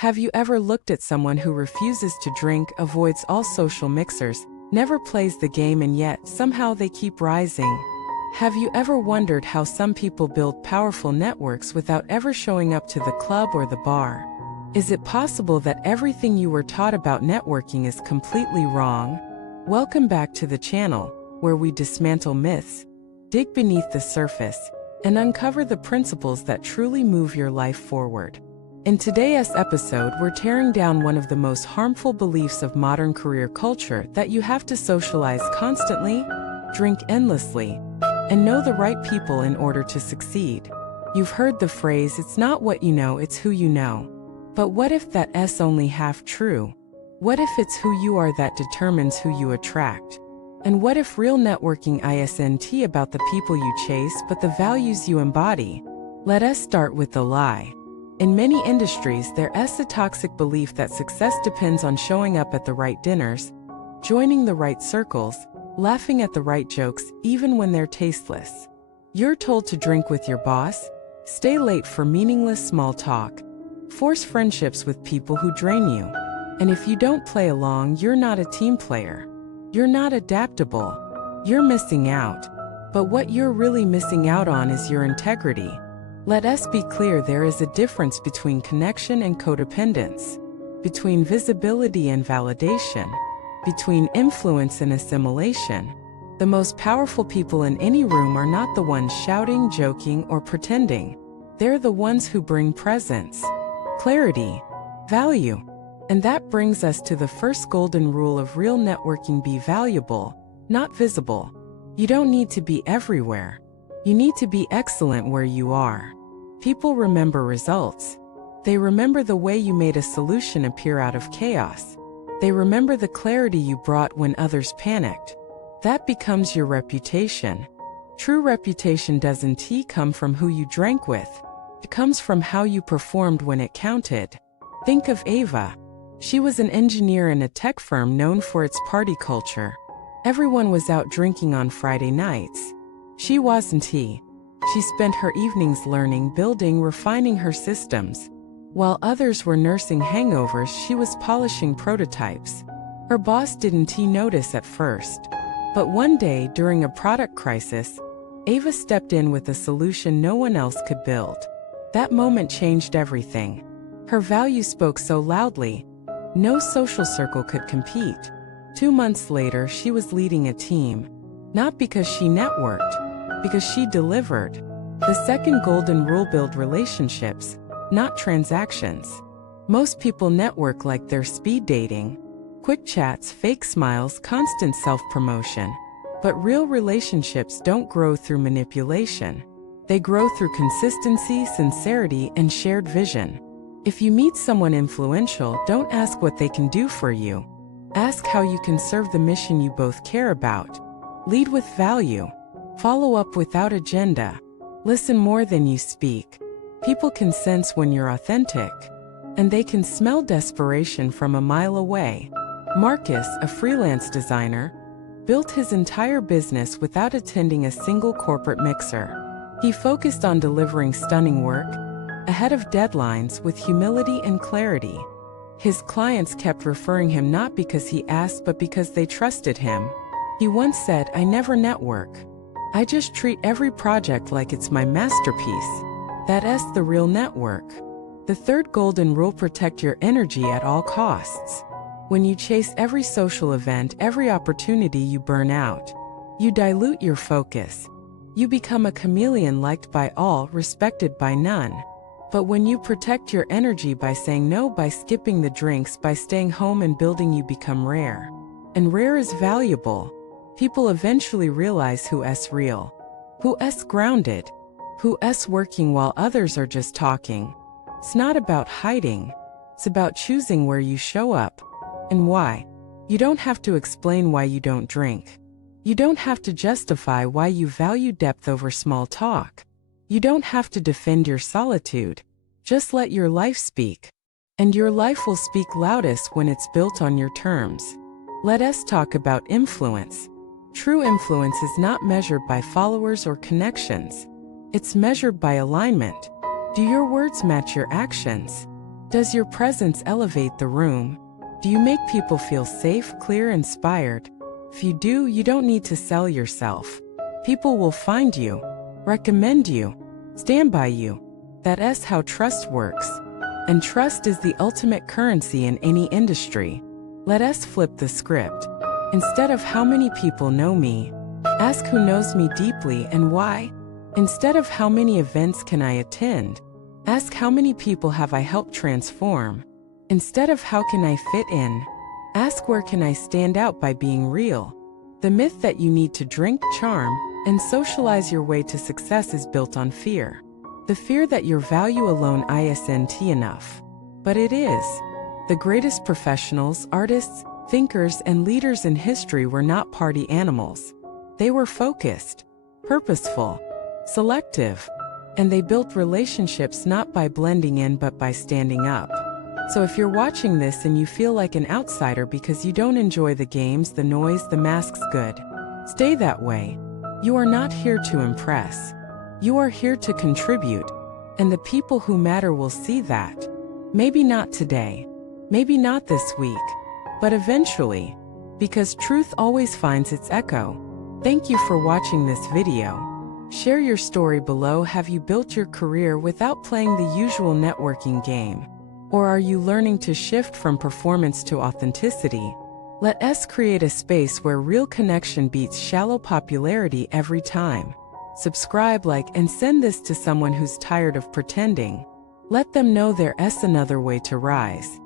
Have you ever looked at someone who refuses to drink, avoids all social mixers, never plays the game, and yet somehow they keep rising? Have you ever wondered how some people build powerful networks without ever showing up to the club or the bar? Is it possible that everything you were taught about networking is completely wrong? Welcome back to the channel, where we dismantle myths, dig beneath the surface, and uncover the principles that truly move your life forward. In today's episode, we're tearing down one of the most harmful beliefs of modern career culture: that you have to socialize constantly, drink endlessly, and know the right people in order to succeed. You've heard the phrase, "It's not what you know, it's who you know." But what if that's only half true? What if it's who you are that determines who you attract? And what if real networking isn't about the people you chase, but the values you embody? Let us start with the lie. In many industries, there's a toxic belief that success depends on showing up at the right dinners, joining the right circles, laughing at the right jokes, even when they're tasteless. You're told to drink with your boss, stay late for meaningless small talk, force friendships with people who drain you. And if you don't play along, you're not a team player. You're not adaptable. You're missing out. But what you're really missing out on is your integrity. Let us be clear, there is a difference between connection and codependence, between visibility and validation, between influence and assimilation. The most powerful people in any room are not the ones shouting, joking, or pretending. They're the ones who bring presence, clarity, value. And that brings us to the first golden rule of real networking: be valuable, not visible. You don't need to be everywhere. You need to be excellent where you are. People remember results. They remember the way you made a solution appear out of chaos. They remember the clarity you brought when others panicked. That becomes your reputation. True reputation doesn't come from who you drank with. It comes from how you performed when it counted. Think of Ava. She was an engineer in a tech firm known for its party culture. Everyone was out drinking on Friday nights. She wasn't. She spent her evenings learning, building, refining her systems. While others were nursing hangovers, she was polishing prototypes. Her boss didn't notice at first. But one day, during a product crisis, Ava stepped in with a solution no one else could build. That moment changed everything. Her value spoke so loudly, no social circle could compete. 2 months later, she was leading a team. Not because she networked, because she delivered. The second golden rule: build relationships, not transactions. Most people network like they're speed dating. Quick chats, fake smiles, constant self-promotion. But real relationships don't grow through manipulation. They grow through consistency, sincerity, and shared vision. If you meet someone influential, don't ask what they can do for you. Ask how you can serve the mission you both care about. Lead with value. Follow up without agenda. Listen more than you speak. People can sense when you're authentic, and they can smell desperation from a mile away. Marcus, a freelance designer, built his entire business without attending a single corporate mixer. He focused on delivering stunning work, ahead of deadlines, with humility and clarity. His clients kept referring him not because he asked, but because they trusted him. He once said, "I never network. I just treat every project like it's my masterpiece." That's the real network. The third golden rule: protect your energy at all costs. When you chase every social event, every opportunity, you burn out. You dilute your focus. You become a chameleon, liked by all, respected by none. But when you protect your energy by saying no, by skipping the drinks, by staying home and building, you become rare. And rare is valuable. People eventually realize who's real, who's grounded, who's working while others are just talking. It's not about hiding. It's about choosing where you show up and why. You don't have to explain why you don't drink. You don't have to justify why you value depth over small talk. You don't have to defend your solitude. Just let your life speak. And your life will speak loudest when it's built on your terms. Let us talk about influence. True influence is not measured by followers or connections. It's measured by alignment. Do your words match your actions? Does your presence elevate the room? Do you make people feel safe, clear, inspired? If you do, you don't need to sell yourself. People will find you, recommend you, stand by you. That's how trust works. And trust is the ultimate currency in any industry. Let us flip the script. Instead of how many people know me, ask who knows me deeply and why. Instead of how many events can I attend, ask how many people have I helped transform. Instead of how can I fit in, ask where can I stand out by being real. The myth that you need to drink, charm, and socialize your way to success is built on fear. The fear that your value alone isn't enough. But it is. The greatest professionals, artists, thinkers, and leaders in history were not party animals. They were focused, purposeful, selective, and they built relationships not by blending in but by standing up. So if you're watching this and you feel like an outsider because you don't enjoy the games, the noise, the masks, good. Stay that way. You are not here to impress. You are here to contribute, and the people who matter will see that. Maybe not today, maybe not this week, but eventually, because truth always finds its echo. Thank you for watching this video. Share your story below. Have you built your career without playing the usual networking game? Or are you learning to shift from performance to authenticity? Let us create a space where real connection beats shallow popularity every time. Subscribe, like, and send this to someone who's tired of pretending. Let them know there's another way to rise.